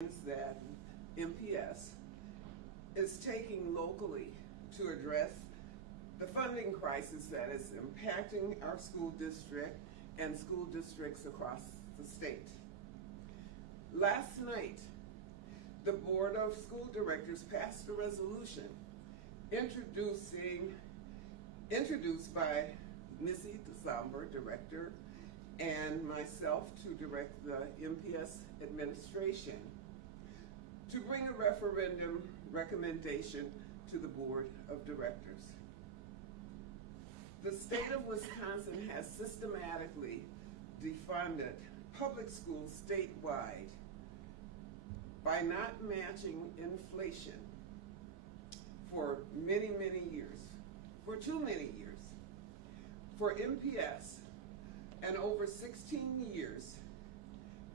that MPS is taking locally to address the funding crisis that is impacting our school district and school districts across the state. Last night, the Board of School Directors passed a resolution introduced by Missy DeSomber, Director, and myself to direct the MPS administration to bring a referendum recommendation to the Board of Directors. The state of Wisconsin has systematically defunded public schools statewide by not matching inflation for many, many years, for too many years. For MPS, and over 16 years,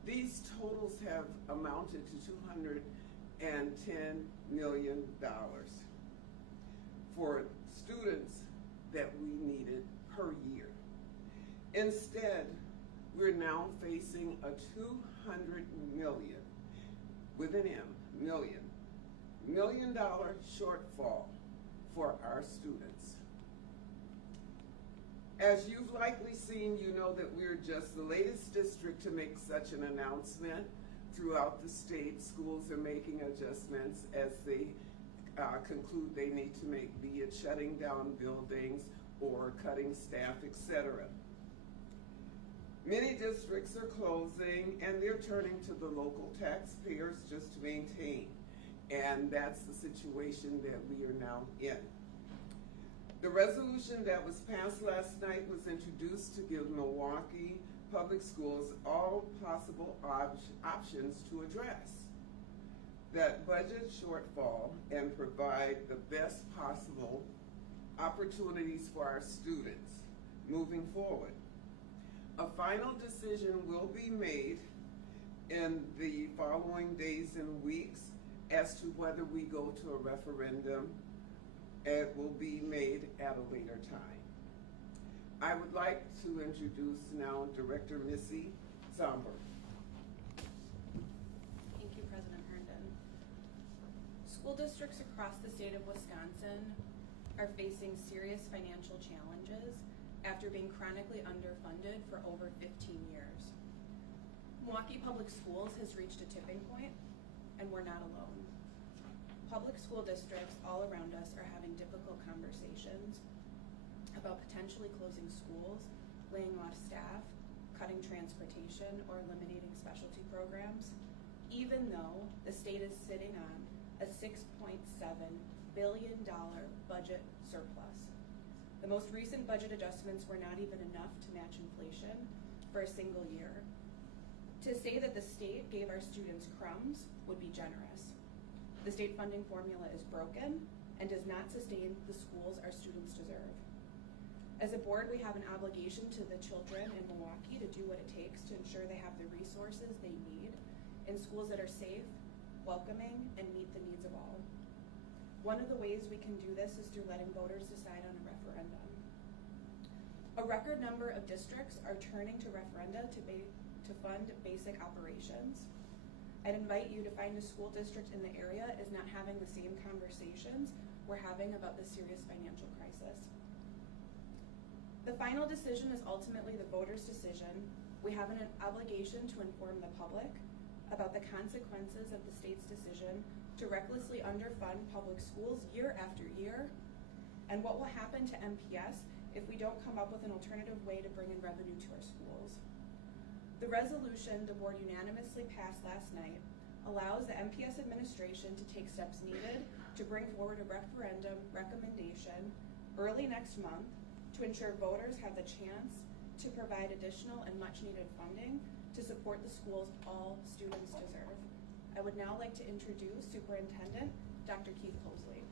these totals have amounted to $210 million for students that we needed per year. Instead, we're now facing a $200 million, with an M, million dollar shortfall for our students. As you've likely seen, you know that we're just the latest district to make such an announcement. Throughout the state, schools are making adjustments as they conclude they need to make, be it shutting down buildings or cutting staff, etc. Many districts are closing and they're turning to the local taxpayers just to maintain. And that's the situation that we are now in. The resolution that was passed last night was introduced to give Milwaukee Public Schools all possible options to address that budget shortfall and provide the best possible opportunities for our students moving forward. A final decision will be made in the following days and weeks as to whether we go to a referendum. It will be made at a later time. I would like to introduce now Director Missy DeSomber. Thank you, President Herndon. School districts across the state of Wisconsin are facing serious financial challenges after being chronically underfunded for over 15 years. Milwaukee Public Schools has reached a tipping point, and we're not alone. Public school districts all around us are having difficult conversations about potentially closing schools, laying off staff, cutting transportation, or eliminating specialty programs, even though the state is sitting on a $6.7 billion budget surplus. The most recent budget adjustments were not even enough to match inflation for a single year. To say that the state gave our students crumbs would be generous. The state funding formula is broken and does not sustain the schools our students deserve. As a board, we have an obligation to the children in Milwaukee to do what it takes to ensure they have the resources they need in schools that are safe, welcoming, and meet the needs of all. One of the ways we can do this is through letting voters decide on a referendum. A record number of districts are turning to referenda to fund basic operations. I'd invite you to find a school district in the area is not having the same conversations we're having about the serious financial crisis. The final decision is ultimately the voters' decision. We have an obligation to inform the public about the consequences of the state's decision to recklessly underfund public schools year after year, and what will happen to MPS if we don't come up with an alternative way to bring in revenue to our schools. The resolution the board unanimously passed last night allows the MPS administration to take steps needed to bring forward a referendum recommendation early next month to ensure voters have the chance to provide additional and much needed funding to support the schools all students deserve. I would now like to introduce Superintendent Dr. Keith Mosley.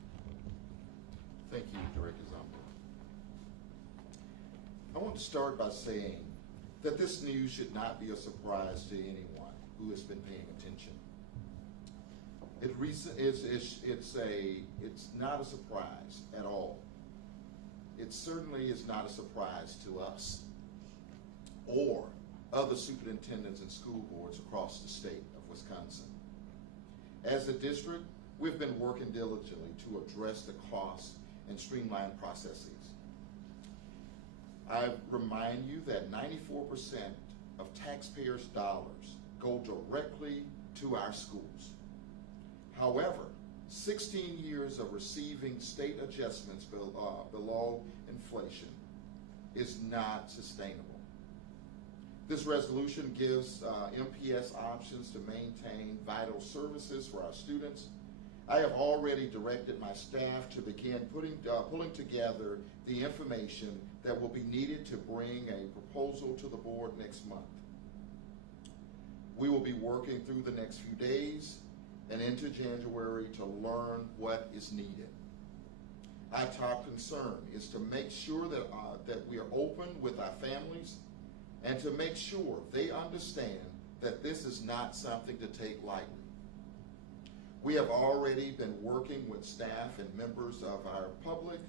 Thank you, Director Zomber. I want to start by saying that this news should not be a surprise to anyone who has been paying attention. It's not a surprise at all. It certainly is not a surprise to us or other superintendents and school boards across the state of Wisconsin. As a district, we've been working diligently to address the costs and streamline processes. I remind you that 94% of taxpayers' dollars go directly to our schools. However, 16 years of receiving state adjustments below inflation is not sustainable. This resolution gives MPS options to maintain vital services for our students. I have already directed my staff to begin pulling together the information that will be needed to bring a proposal to the board next month. We will be working through the next few days and into January to learn what is needed. Our top concern is to make sure that we are open with our families and to make sure they understand that this is not something to take lightly. We have already been working with staff and members of our public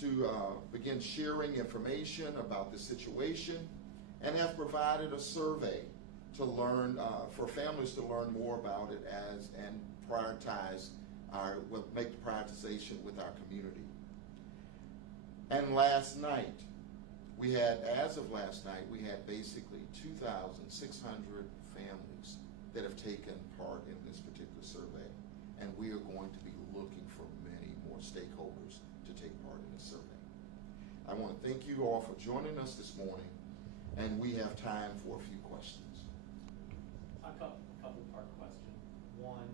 to begin sharing information about the situation and have provided a survey to learn, for families to learn more about it and make the prioritization with our community. And last night, as of last night, we had basically 2,600 families that have taken part in this particular survey. And we are going to be looking for many more stakeholders to take part in this survey. I want to thank you all for joining us this morning, and we have time for a few questions. A couple part question. One,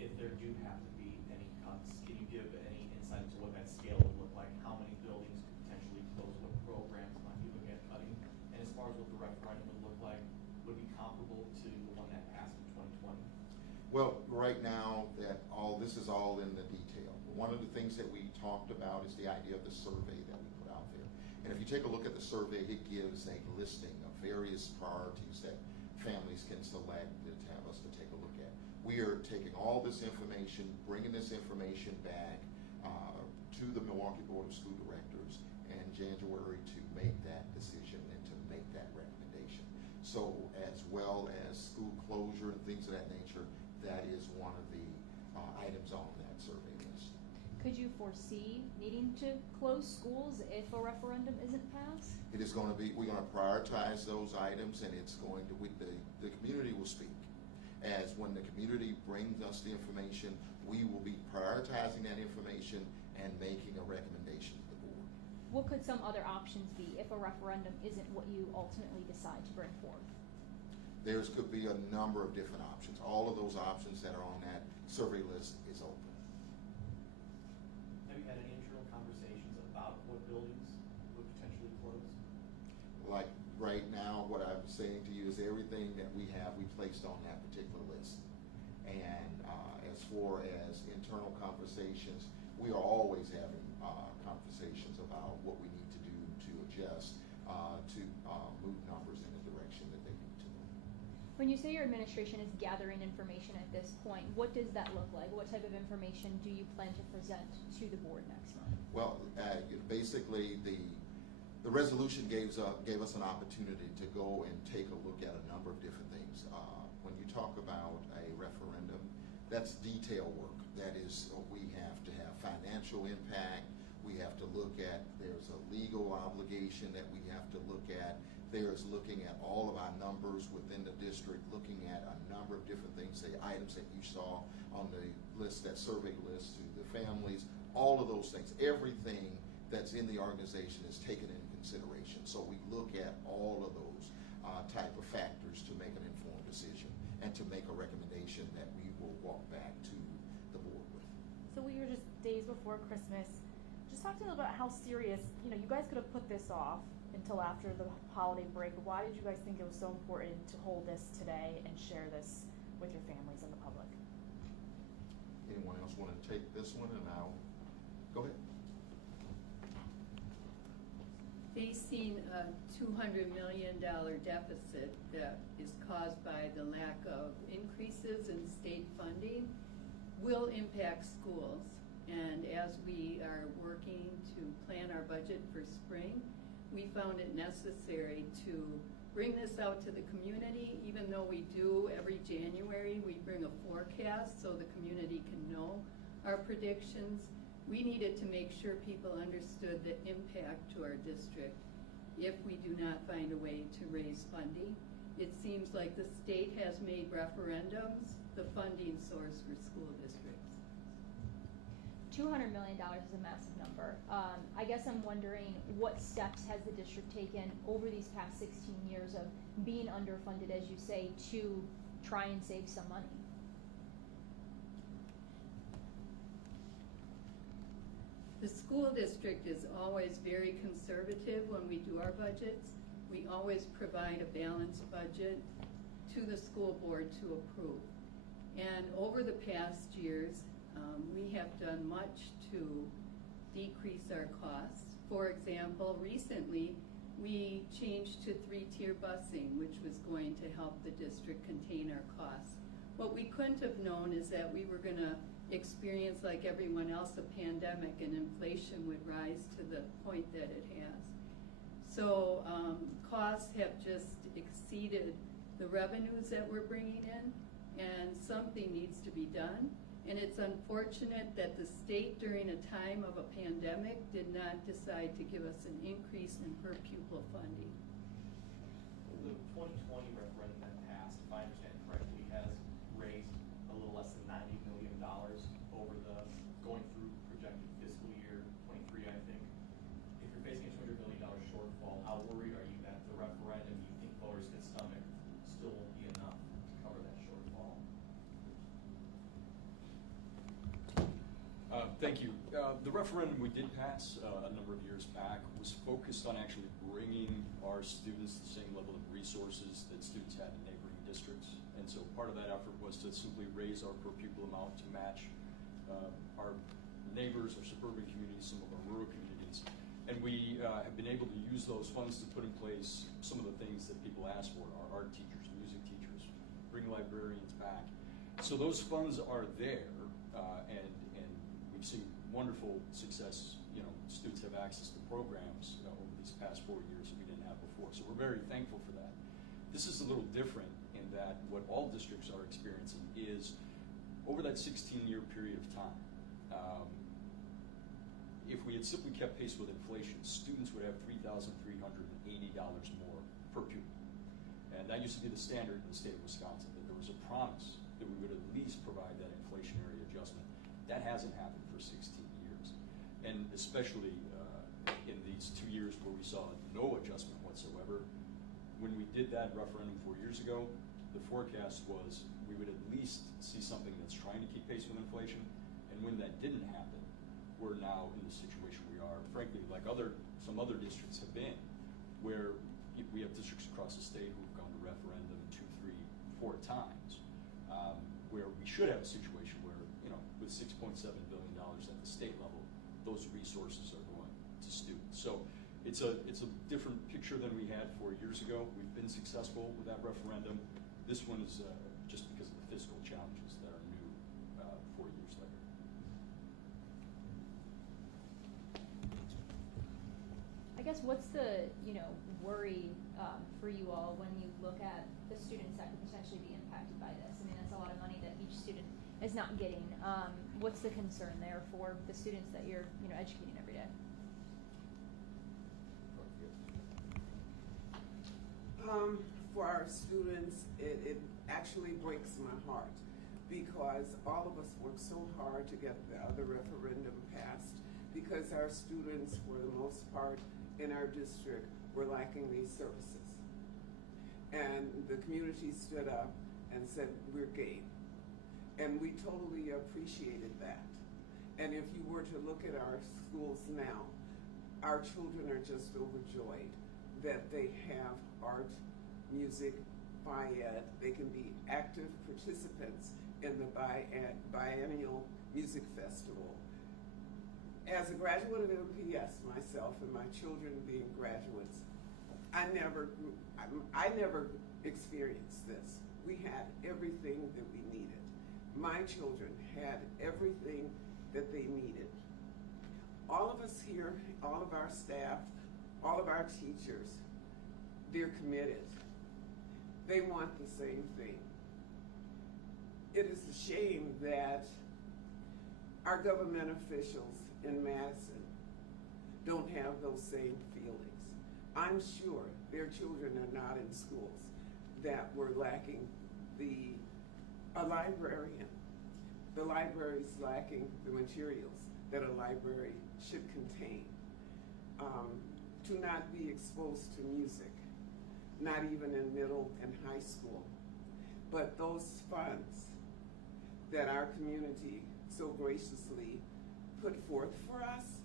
if there do have to be any cuts, can you give any insight into what that scale would look like? How many buildings could potentially close? What programs might you look at cutting? And as far as what the referendum would look like, would it be comparable to the one that passed in 2020? Well, right now, this is all in the detail. One of the things that we talked about is the idea of the survey that we put out there. And if you take a look at the survey, it gives a listing of various priorities that families can select to have us to take a look at. We are taking all this information, bringing this information back to the Milwaukee Board of School Directors in January to make that decision and to make that recommendation. So as well as school closure and things of that nature, that is one of the items on that survey list. Could you foresee needing to close schools if a referendum isn't passed? It is going to be, we're going to prioritize those items, and it's going to, the community will speak. As when the community brings us the information, we will be prioritizing that information and making a recommendation to the board. What could some other options be if a referendum isn't what you ultimately decide to bring forth? There could be a number of different options. All of those options that are on that survey list is open. Have you had any internal conversations about what buildings would potentially close? Like right now, what I'm saying to you is everything that we have, we placed on that particular list. And as far as internal conversations, we are always having conversations about what we need to do to adjust, to move numbers in the direction that they need to move. When you say your administration is gathering information at this point, what does that look like? What type of information do you plan to present to the board next month? Well, basically, the resolution gave us an opportunity to go and take a look at a number of different things. When you talk about a referendum, that's detail work. That is, we have to have financial impact. We have to look at, there's a legal obligation that we have to look at. There's looking at all of our numbers within the district, looking at a number of different things, the items that you saw on the list, that survey list, to the families, all of those things. Everything that's in the organization is taken into consideration. So we look at all of those type of factors to make an informed decision and to make a recommendation that we will walk back to the board with. So we were just days before Christmas. Just talk to me about how serious, you guys could have put this off until after the holiday break. Why did you guys think it was so important to hold this today and share this with your families and the public? Anyone else want to take this one? And I'll go ahead. Facing a $200 million deficit that is caused by the lack of increases in state funding will impact schools. And as we are working to plan our budget for spring, we found it necessary to bring this out to the community, even though we do every January, we bring a forecast so the community can know our predictions. We needed to make sure people understood the impact to our district if we do not find a way to raise funding. It seems like the state has made referendums the funding source for school districts. $200 million is a massive number. I guess I'm wondering, what steps has the district taken over these past 16 years of being underfunded, as you say, to try and save some money? The school district is always very conservative when we do our budgets. We always provide a balanced budget to the school board to approve. And over the past years, we have done much to decrease our costs. For example, recently we changed to 3-tier busing, which was going to help the district contain our costs. What we couldn't have known is that we were going to experience, like everyone else, a pandemic, and inflation would rise to the point that it has. So costs have just exceeded the revenues that we're bringing in, and something needs to be done. And it's unfortunate that the state, during a time of a pandemic, did not decide to give us an increase in per pupil funding. The 2020 referendum that passed, if I understand correctly, has raised a little less than $90 million over the going through projected fiscal year 23, I think. If you're facing a $200 million shortfall, how worried are you that the referendum you think voters can stomach still won't be enough to cover that shortfall? Thank you. The referendum we did pass a number of years back was focused on actually bringing our students the same level of resources that students had in neighboring districts. And so part of that effort was to simply raise our per pupil amount to match our neighbors, our suburban communities, some of our rural communities. And we have been able to use those funds to put in place some of the things that people ask for, our art teachers, music teachers, bring librarians back. So those funds are there, and we've seen wonderful success. You know, students have access to programs over these past 4 years that we didn't have before. So we're very thankful for that. This is a little different in that what all districts are experiencing is, over that 16-year period of time, if we had simply kept pace with inflation, students would have $3,380 more per pupil. And that used to be the standard in the state of Wisconsin, that there was a promise that we would at least provide that inflationary adjustment. That hasn't happened for 16 years. And especially in these 2 years where we saw no adjustment whatsoever, when we did that referendum 4 years ago, the forecast was we would at least see something that's trying to keep pace with inflation. And when that didn't happen, we're now in the situation we are, frankly, like some other districts have been, where we have districts across the state who've gone to referendum 2, 3, 4 times, where we should have a situation where, you know, with $6.7 billion at the state level, those resources are going to students. So it's a different picture than we had 4 years ago. We've been successful with that referendum. This one is just because of the fiscal challenges that are new 4 years later. I guess what's the worry for you all when you look at the students that could potentially be impacted by this? I mean, that's a lot of money that each student is not getting. What's the concern there for the students that you're educating every day? For our students, it actually breaks my heart, because all of us worked so hard to get the other referendum passed, because our students, for the most part in our district, were lacking these services. And the community stood up and said, we're game. And we totally appreciated that. And if you were to look at our schools now, our children are just overjoyed that they have art, music, bi-ed. They can be active participants in the biennial music festival. As a graduate of MPS myself, and my children being graduates, I never experienced this. We had everything that we needed. My children had everything that they needed. All of us here, all of our staff, all of our teachers, they're committed. They want the same thing. It is a shame that our government officials in Madison don't have those same feelings. I'm sure their children are not in schools that were lacking a librarian. The library's lacking the materials that a library should contain. To not be exposed to music, not even in middle and high school. But those funds that our community so graciously put forth for us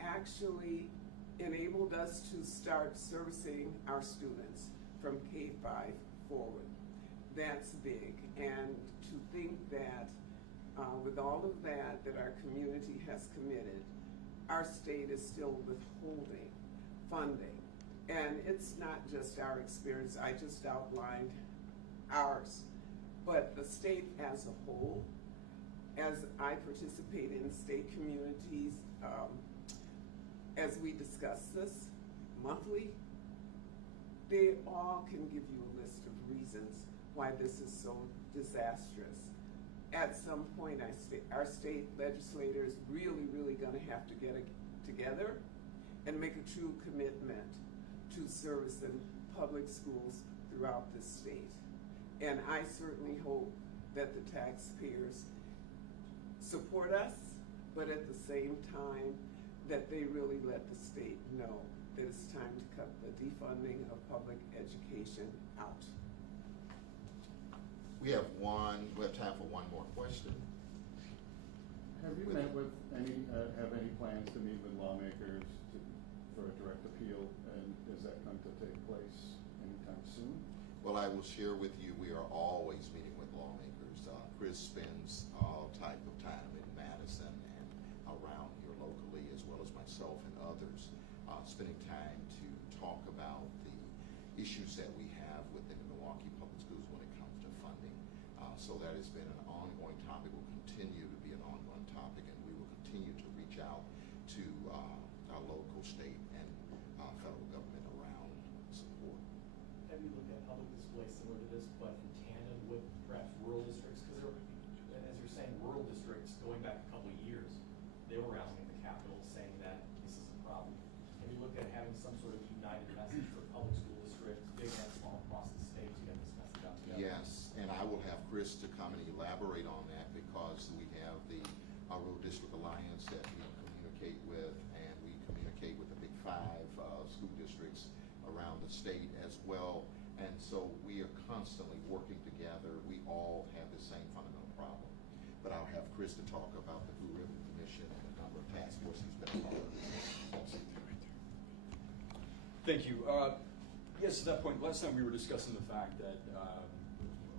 actually enabled us to start servicing our students from K-5 forward. That's big. And to think that with all of that our community has committed, our state is still withholding funding. And it's not just our experience. I just outlined ours. But the state as a whole, as I participate in state communities, as we discuss this monthly, they all can give you a list of reasons why this is so disastrous. At some point, our state legislators really gonna have to get together and make a true commitment to servicing public schools throughout the state. And I certainly hope that the taxpayers support us, but at the same time, that they really let the state know that it's time to cut the defunding of public education out. We have time for one more question. Have you met with have any plans to meet with lawmakers for a direct appeal, and is that going to take place anytime soon? Well, I will share with you, we are always meeting with lawmakers. Chris spends all type of time in Madison and around here locally, as well as myself and others, spending time to talk about the issues that we have within the Milwaukee Public Schools when it comes to funding. So that has been an ongoing topic, will continue to be an ongoing topic, and we will continue to reach out to our local, state, and federal government around support. Have you looked at public displays similar to this, but in tandem with perhaps rural districts? Because as you're saying, rural districts, going back a couple of years, they were rallying the Capitol saying that this is a problem. Have you looked at having some sort of united message for public school districts, big and small, across the state to get this message out together? Yes, and I will have Chris to come and elaborate on that, because we have the Rural District Alliance that we communicate with, and we communicate with the big 5 school districts around the state as well. And so we are constantly working together. We all have the same fundamental problem. But I'll have Chris to talk about the Blue Ribbon Commission and the number of task forces he's been a part of. Thank you. Yes, at that point, last time we were discussing the fact that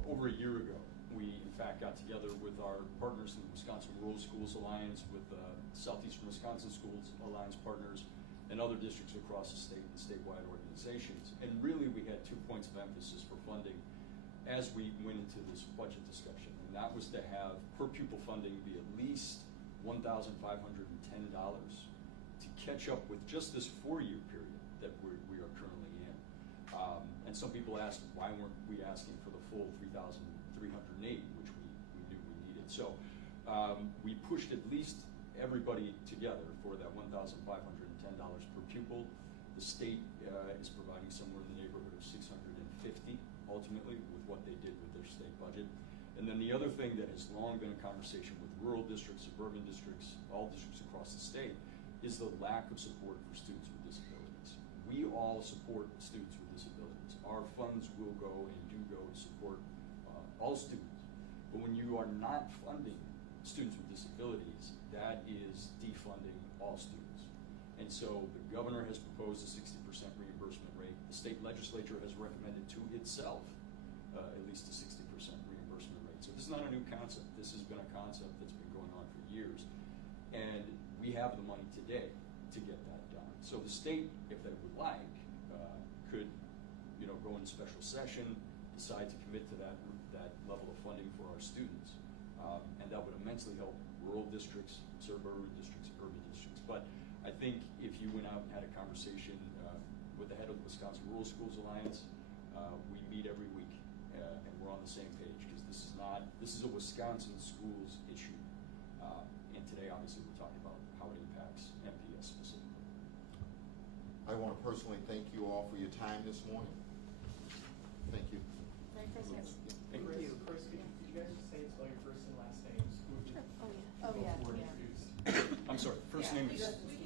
over a year ago, we in fact got together with our partners in the Wisconsin Rural Schools Alliance, with Southeastern Wisconsin Schools Alliance partners, and other districts across the state and statewide organizations. And really, we had 2 points of emphasis for funding as we went into this budget discussion. And that was to have per pupil funding be at least $1,510 to catch up with just this 4-year period that we are currently in. And some people asked, why weren't we asking for the full $3,380, which we knew we needed. So we pushed at least everybody together for that $1,510 per pupil. The state is providing somewhere in the neighborhood of $650 ultimately with what they did with their state budget. And then the other thing that has long been a conversation with rural districts, suburban districts, all districts across the state, is the lack of support for students with disabilities. We all support students with disabilities. Our funds will go and do go to support all students. But when you are not funding students with disabilities, that is defunding all students. And so the governor has proposed a 60% reimbursement rate. The state legislature has recommended to itself at least a 60% reimbursement rate. So this is not a new concept. This has been a concept that's been going on for years. And we have the money today to get that done. So the state, if they would like, could go into special session, decide to commit to that level of funding for our students. And that would immensely help rural districts, suburban districts, urban districts. But I think if you went out and had a conversation with the head of the Wisconsin Rural Schools Alliance, We meet every week, and we're on the same page, because this is a Wisconsin schools issue. And today, obviously, we're talking about how it impacts MPS specifically. I want to personally thank you all for your time this morning. Thank you. Merry Christmas. Thank you. Chris, could you guys just say spell your first and last names? Sure. Oh, yeah. Before Oh, yeah. we're Yeah. introduced. I'm sorry, first name is We